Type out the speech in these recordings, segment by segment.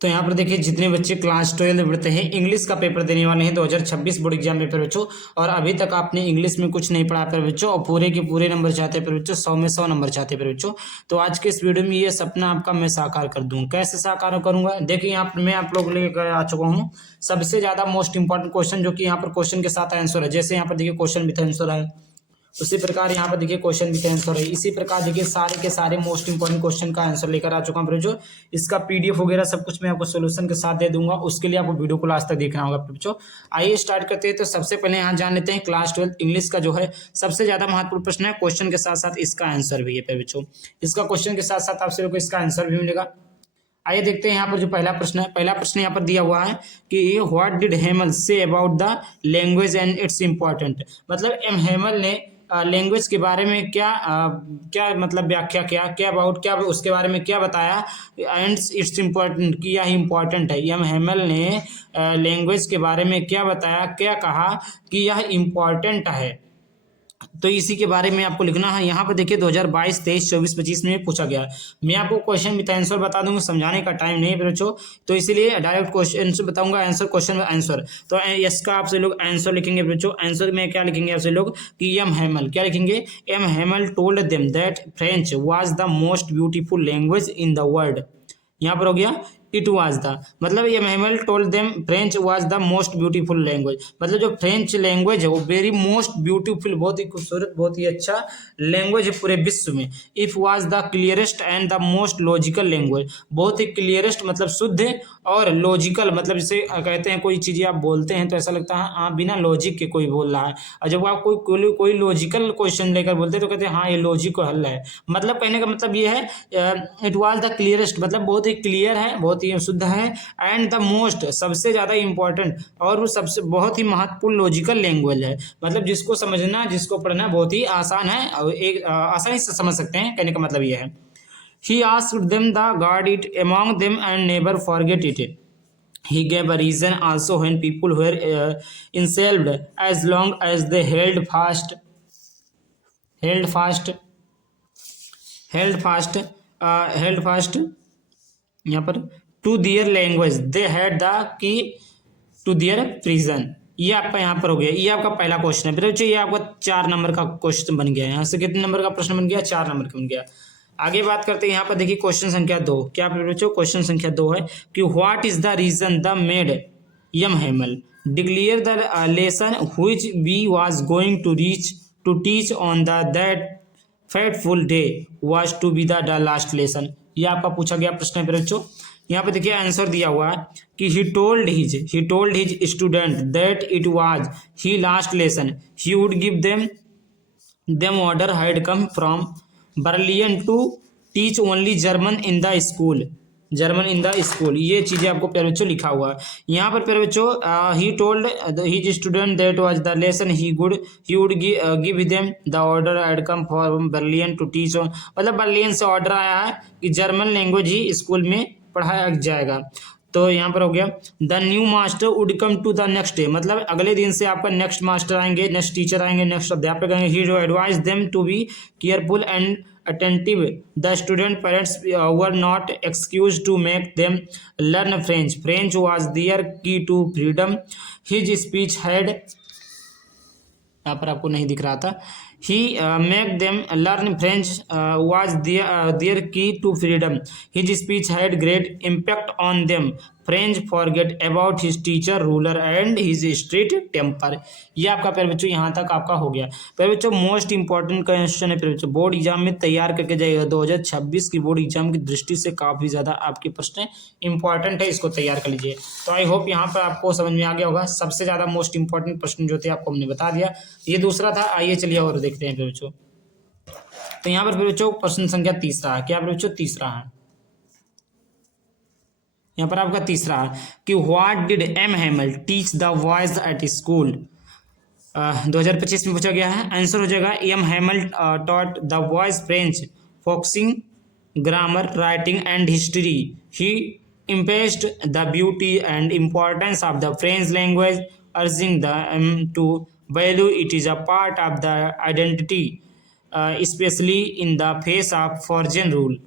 तो यहाँ पर देखिए जितने बच्चे क्लास 12 पढ़ते हैं इंग्लिश का पेपर देने वाले हैं 2026 बोर्ड एग्जाम में पर बच्चों, और अभी तक आपने इंग्लिश में कुछ नहीं पढ़ा पर बच्चों, और पूरे के पूरे नंबर चाहते हैं पर बच्चों, 100 में 100 नंबर चाहते हैं पर बच्चों, तो आज के इस वीडियो में ये सपना आपका मैं साकार कर दूँ। कैसे साकार करूंगा, देखिए यहाँ पर मैं आप लोग लेकर आ चुका हूँ सबसे ज्यादा मोस्ट इंपॉर्टेंट क्वेश्चन, जो कि यहाँ पर क्वेश्चन के साथ आंसर है। जैसे यहाँ पर देखिए क्वेश्चन विथ आंसर है, उसी प्रकार यहाँ पर देखिए क्वेश्चन भी आंसर है। इसी प्रकार देखिए सारे के सारे मोस्ट इंपोर्टेंट क्वेश्चन का आंसर लेकर आ चुका हूँ जो इसका पीडीएफ वगैरह सब कुछ मैं आपको सोल्यूशन के साथ दे दूंगा। उसके लिए आपको वीडियो को लास्ट तक देखना होगा बच्चों। आइए स्टार्ट करते हैं। तो सबसे पहले यहाँ जान लेते हैं क्लास 12 इंग्लिश का जो है सबसे ज्यादा महत्वपूर्ण प्रश्न है, क्वेश्चन के साथ साथ इसका आंसर भी है बच्चों। इसका क्वेश्चन के साथ साथ आपसे लोग को इसका आंसर भी मिलेगा। आइए देखते हैं यहाँ पर जो पहला प्रश्न है। पहला प्रश्न यहाँ पर दिया हुआ है कि what did Hamel say about the language and it's important, मतलब एम हेमल ने लैंग्वेज के बारे में क्या मतलब व्याख्या क्या अबाउट क्या उसके बारे में क्या बताया, एंड इट्स इम्पोर्टेंट कि यह इम्पोर्टेंट है। एम हेमल ने लैंग्वेज के बारे में क्या बताया, क्या कहा कि यह इम्पोर्टेंट है, तो इसी के बारे में आपको लिखना है। यहाँ पर देखिए 2022, 23, 24, 25 में पूछा गया है। मैं आपको क्वेश्चन विद आंसर बता दूंगा, समझाने का टाइम नहीं है बच्चों, तो इसीलिए डायरेक्ट क्वेश्चन बताऊंगा, आंसर क्वेश्चन आंसर। तो इसका आपसे लोग आंसर लिखेंगे बच्चों। आंसर में क्या लिखेंगे आपसे लोग कि एम हेमल क्या लिखेंगे, M Hamel told them that French was the most beautiful language in the world. यहाँ पर हो गया इट वाज द, मतलब ये Hamel told them French was the most beautiful language, मतलब जो फ्रेंच लैंग्वेज है वो वेरी मोस्ट ब्यूटीफुल, बहुत ही खूबसूरत, बहुत ही अच्छा लैंग्वेज है पूरे विश्व में। If was the clearest and the most logical language, बहुत ही क्लियरेस्ट मतलब शुद्ध और लॉजिकल, मतलब जैसे कहते हैं कोई चीजें आप बोलते हैं तो ऐसा लगता है आप बिना लॉजिक के कोई बोल रहा है, और जब आप कोई लॉजिकल क्वेश्चन लेकर बोलते हैं तो कहते हैं हाँ ये लॉजिक को हल है। मतलब कहने का मतलब ये है इट वाज द क्लियरेस्ट, मतलब बहुत ही क्लियर है, बहुत ही शुद्ध है, एंड द मोस्ट सबसे ज्यादा इंपॉर्टेंट, और वो सबसे बहुत ही महत्वपूर्ण लॉजिकल लैंग्वेज है, मतलब जिसको समझना जिसको पढ़ना बहुत ही आसान है और एक आसानी से समझ सकते हैं, कहने का मतलब ये है। He asked them the guard it among them and never forget it. He gave a reason also when people were enslaved, as long as they held fast, held fast यहाँ पर to their language they had the key to their prison. ये आपका यहाँ पर हो गया, ये आपका पहला क्वेश्चन है। फिर ये आपका 4 नंबर का क्वेश्चन बन गया। यहाँ से कितने नंबर का प्रश्न बन गया, 4 नंबर का बन गया। आगे बात करते हैं यहाँ पर देखिए क्वेश्चन संख्या 2, क्या बच्चों क्वेश्चन संख्या 2 है कि what is the reason the made M Hamel declare the lesson which we was going to teach on the that fateful day was to be the last lesson. ये आपका पूछा गया प्रश्न है बच्चों। यहाँ पे देखिए आंसर दिया हुआ है कि he told his student that it was he last lesson, he would give them order had come from Berlin to teach only German in the school. ये चीजें आपको प्यारे बच्चों लिखा हुआ है यहाँ पर प्यारे बच्चों। He told his student that was the lesson he would give them the order had come from Berlin to teach, मतलब बर्लियन से ऑर्डर आया है कि जर्मन लैंग्वेज ही स्कूल में पढ़ाया जाएगा। तो यहाँ पर हो गया the new master would come to the next day, मतलब अगले दिन से आपका नेक्स्ट मास्टर आएंगे, नेक्स्ट टीचर आएंगे, नेक्स्ट अध्यापक आएंगे। He advise them to be careful and attentive. The student parents were not excused to make them learn French. French was their key to freedom. His speech had, यहाँ पर आपको नहीं दिख रहा था, he make them learn French was their key to freedom. His speech had great impact on them. French forget about his teacher, ruler and his street temper. ये आपका प्यारे बच्चों यहाँ तक आपका हो गया। प्यारे बच्चों मोस्ट इंपॉर्टेंट क्वेश्चन है प्यारे बच्चों, बोर्ड एग्जाम में तैयार करके जाइएगा। 2026 की बोर्ड एग्जाम की दृष्टि से काफी ज्यादा आपके प्रश्न इंपॉर्टेंट है, इसको तैयार कर लीजिए। तो आई होप यहाँ पर आपको समझ में आ गया होगा। सबसे ज्यादा मोस्ट इंपॉर्टेंट प्रश्न जो थे आपको हमने बता दिया, ये दूसरा था। आइए चलिए और देखते हैं प्यारे बच्चों। तो यहाँ पर प्यारे बच्चों प्रश्न संख्या तीसरा है, क्या प्यारे बच्चों तीसरा है, यहाँ पर आपका तीसरा है कि what did M Hamel teach the boys at school. 2025 में पूछा गया है। आंसर हो जाएगा M Hamel taught the boys French, focusing grammar, writing and history. He impressed the beauty and importance of the French language, urging the to value it is a part of the identity, specially in the face of foreign rule.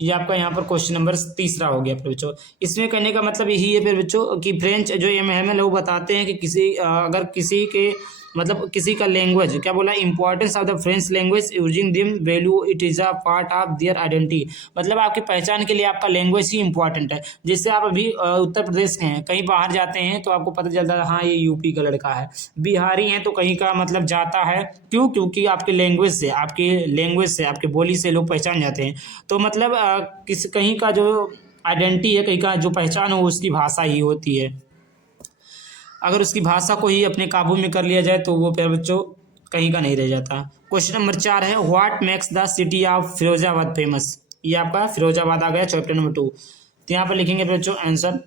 ये आपका यहाँ पर question number तीसरा हो गया फिर बच्चों। इसमें कहने का मतलब यही है फिर बच्चों कि फ्रेंच जो एम लोग बताते हैं कि अगर किसी के मतलब किसी का लैंग्वेज क्या बोला, importance of the French language using them value it is a part of their identity. मतलब आपकी पहचान के लिए आपका लैंग्वेज ही इंपॉर्टेंट है। जैसे आप अभी उत्तर प्रदेश के हैं, कहीं बाहर जाते हैं तो आपको पता चलता है हाँ ये यूपी का लड़का है। बिहारी हैं तो कहीं का मतलब जाता है, क्यों? क्योंकि आपके लैंग्वेज से आपकी बोली से लोग पहचान जाते हैं। तो मतलब कहीं का जो आइडेंटिटी है, कहीं का जो पहचान हो, उसकी भाषा ही होती है। अगर उसकी भाषा को ही अपने काबू में कर लिया जाए तो वो फिर बच्चों कहीं का नहीं रह जाता। क्वेश्चन नंबर 4 है, what makes the city of Firozabad famous. ये आपका फिरोजाबाद आ गया चैप्टर नंबर 2। तो यहाँ पर लिखेंगे बच्चों आंसर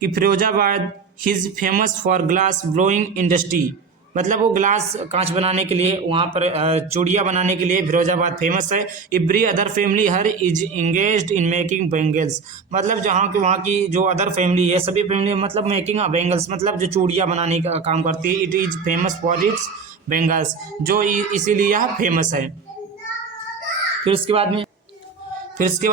कि Firozabad is famous for glass blowing industry. मतलब वो ग्लास कांच बनाने के लिए, वहाँ पर चूड़ियाँ बनाने के लिए फिरोजाबाद फेमस है। Every other family her is engaged in making bangles. मतलब जहाँ की वहाँ की जो अदर फैमिली है, सभी फैमिली मतलब मेकिंग बैंगल्स, मतलब जो चूड़ियाँ बनाने का काम करती है। It is famous for its bangles, जो इसीलिए यह फेमस है। फिर उसके बाद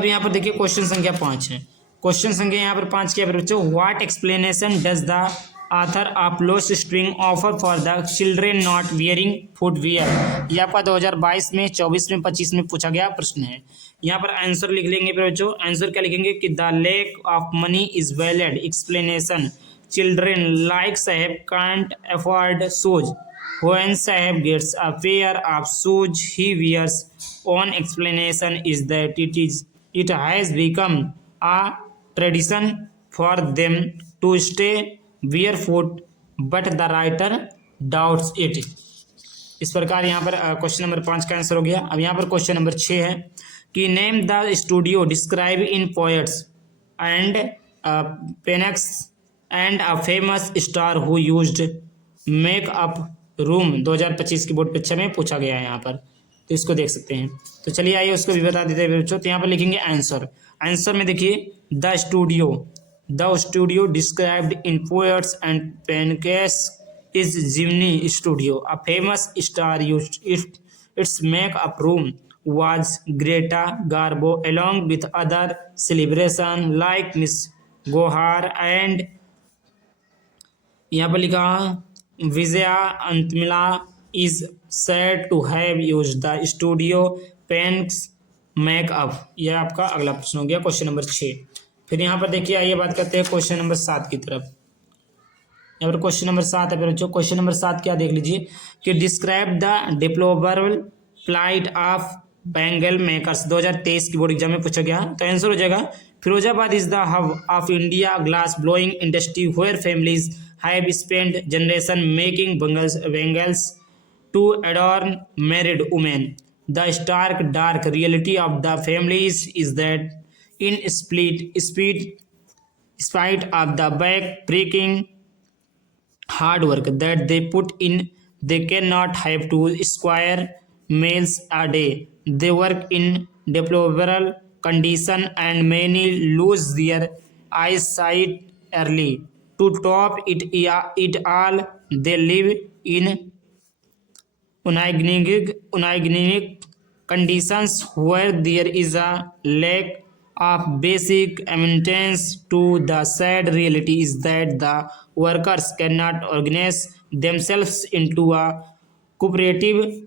में यहाँ पर देखिए क्वेश्चन संख्या 5 है। क्वेश्चन संख्या यहाँ पर 5 क्या है बच्चों, what explanation does the author of lost string offer for the children not wearing footwear. ये आपका 2022 में, 24 में, 25 में पूछा गया प्रश्न है। यहाँ पर आंसर लिख लेंगे बच्चों। आंसर क्या लिखेंगे कि the lack of money is valid explanation, children like Sahib can't afford shoes, when Sahib gets a pair of shoes he wears. One explanation is that it has become a tradition for them to stay barefoot, but the writer doubts it. इस प्रकार यहाँ पर question number 5 का answer हो गया। अब यहाँ पर क्वेश्चन नंबर 6 है कि name the studio describe in poets and pancakes and a famous star who used make up room. 2025 की बोर्ड परीक्षा में पूछा गया है यहाँ पर, तो इसको देख सकते हैं। तो चलिए आइए उसको भी बता देते हैं बच्चों। तो यहाँ पर लिखेंगे आंसर में देखिए the studio described in poets and pancakes is Gemini studio, a famous star used its make up room was Greta Garbo along with other celebration like Miss Gohar and यहाँ पर लिखा Vyjayanthimala is said to have used the studio paints makeup. यह आपका अगला प्रश्न हो गया question number 6। फिर यहाँ पर देखिए आइए बात करते हैं क्वेश्चन नंबर 7 की तरफ। यहाँ पर क्वेश्चन नंबर 7 है बच्चों। क्वेश्चन नंबर 7 क्या देख लीजिए कि describe the deplorable plight of bangle makers. 2023 की बोर्ड एग्जाम में पूछा गया। तो आंसर हो जाएगा Firozabad is the hub of India glass blowing industry where families have spent generation making bangles to adorn married women. The stark dark reality of the families is that in spite of the back-breaking hard work that they put in, they cannot have 2 square meals a day. They work in deplorable condition and many lose their eyesight early. To top it all, they live in unhygienic conditions where there is a lack of basic amenities. To the sad reality is that the workers cannot organize themselves into a cooperative.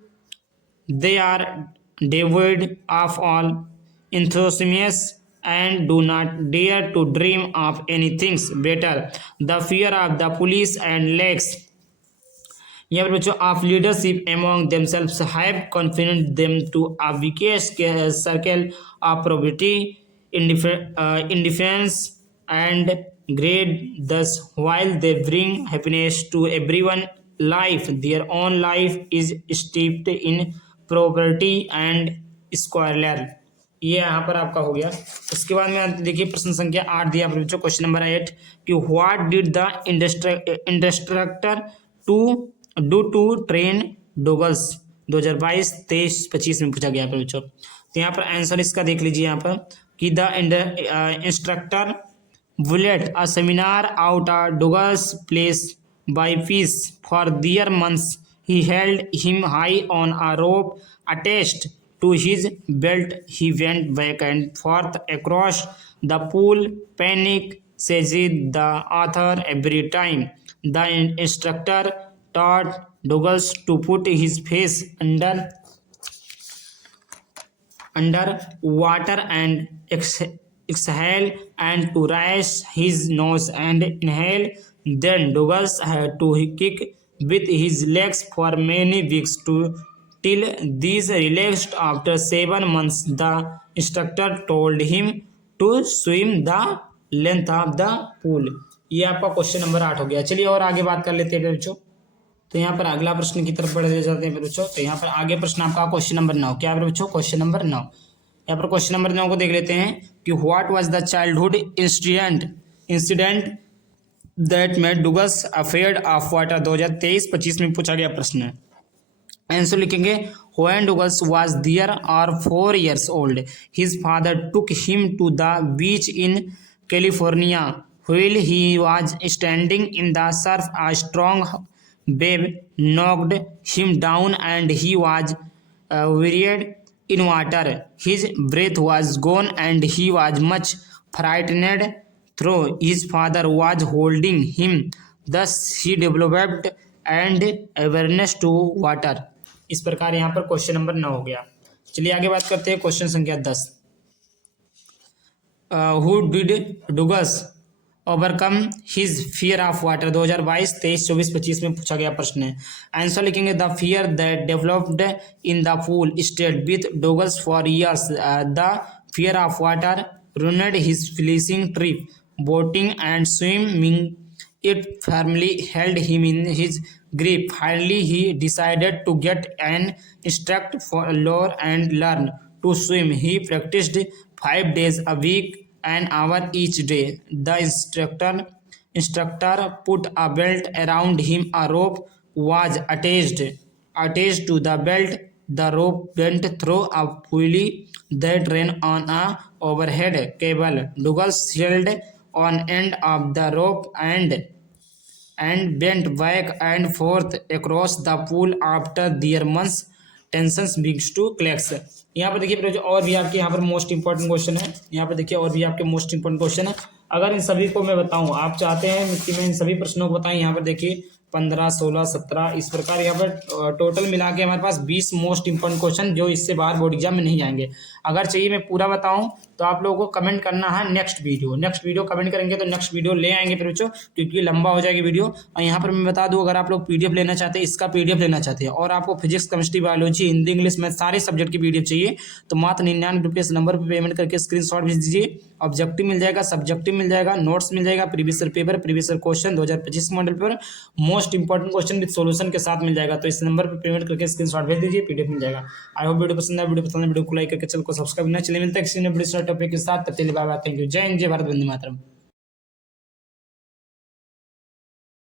They are devoid of all enthusiasm and do not dare to dream of anything better. The fear of the police and lacks यहाँ पर बच्चों of leadership among themselves have confident them to a weakest circle of property indifference and grade thus while they bring happiness to everyone life their own life is steeped in property and squalor. ये यहाँ पर आपका हो गया। उसके बाद में देखिए प्रश्न संख्या 8 दिया बच्चों क्वेश्चन नंबर 8 कि what did the instructor do to train dogs. 2022, 23, 25 में पूछा गया है बच्चों। तो यहाँ पर आंसर इसका देख लीजिए यहाँ पर कि the instructor bullet a seminar out a dogs place by fees for their months he held him high on a rope attached to his belt. He went back and forth across the pool. Panic seized the author every time. The instructor taught Douglas to put his face under water and exhale, and to raise his nose and inhale. Then Douglas had to kick with his legs for many weeks till these relaxed. After 7 months, the instructor told him to swim the length of the pool. ये आपका question number 8 हो गया। चलिए और आगे बात कर लेते हैं बच्चों। तो यहाँ पर अगला प्रश्न की तरफ बढ़े जाते हैं बच्चों। तो यहाँ पर आगे प्रश्न आपका क्वेश्चन नंबर 9 क्या है बच्चों? Question number 9। यहाँ पर क्वेश्चन नंबर 9 को देख लेते हैं कि what was the childhood incident that made Douglas afraid of water. 2023-25 में पूछा गया प्रश्न है। आंसर लिखेंगे व्हेन डुगस वाज देयर और 4 years old, his father took him to the beach in California. While he was standing in the surf, a strong wave knocked him down and he was buried in water. His breath was gone and he was much frightened, though his father was holding him. Thus he developed and awareness to water. इस प्रकार यहाँ पर question number 9 हो गया। चलिए आगे बात करते हैं क्वेश्चन संख्या 10। Who did Douglas overcome his fear of water. 2022-23-24-25 में पूछा गया प्रश्न है। आंसर लिखेंगे the fear that developed in the pool stayed with Douglas for years. The fear of water ruined his fishing trip, boating and swimming. It firmly held him in his grip. Finally, he decided to get an instructor for lure and learn to swim. He practiced 5 days a week, an hour each day. The instructor put a belt around him. A rope was attached to the belt. The rope went through a pulley that ran on a overhead cable. Douglas held on end of the rope and bent back and forth across the pool. After their months, tensions begins to collapse. यहाँ पर देखिए और भी आपके यहाँ पर most important question है। यहाँ पर देखिए और भी आपके मोस्ट इंपॉर्टेंट क्वेश्चन है। अगर इन सभी को मैं बताऊं, आप चाहते हैं कि मैं इन सभी प्रश्नों को बताएं, यहाँ पर देखिए 15, 16, 17 इस प्रकार यहाँ पर टोटल मिला के हमारे पास 20 मोस्ट इंपॉर्टेंट क्वेश्चन जो इससे बाहर बोर्ड एग्जाम में नहीं जाएंगे। अगर चाहिए मैं पूरा बताऊं तो आप लोगों को कमेंट करना है नेक्स्ट वीडियो कमेंट करेंगे तो नेक्स्ट वीडियो ले आएंगे फिर बच्चों, क्योंकि लंबा हो जाएगी वीडियो। और यहाँ पर मैं बता दूं, अगर आप लोग पीडीएफ लेना चाहते हैं, इसका पीडीएफ लेना चाहते हैं और आपको physics, chemistry, biology, Hindi, English, math सारे सब्जेक्ट की पीडीएफ चाहिए तो मात्र 99 रुपये इस नंबर पर पेमेंट करके स्क्रीनशॉट भेज दीजिए। ऑब्जेक्टिव मिल जाएगा, सब्जेक्टिव मिल जाएगा, नोट्स मिल जाएगा, previous paper, previous question 2025 model पर most important question with solution के साथ मिल जाएगा। तो इस नंबर पर पेमेंट करके स्क्रीनशॉट भेज दीजिए, पीडीएफ मिल जाएगा। आई होप वीडियो पसंद है। वीडियो को लाइक करके चैनल को सब्सक्राइब करना। चलिए मिलते हैं किसी नए वीडियो टॉपिक के साथ। तब तक के लिए बाय बाय, थैंक यू, जय हिंद, जय भारत, वंदे मातरम।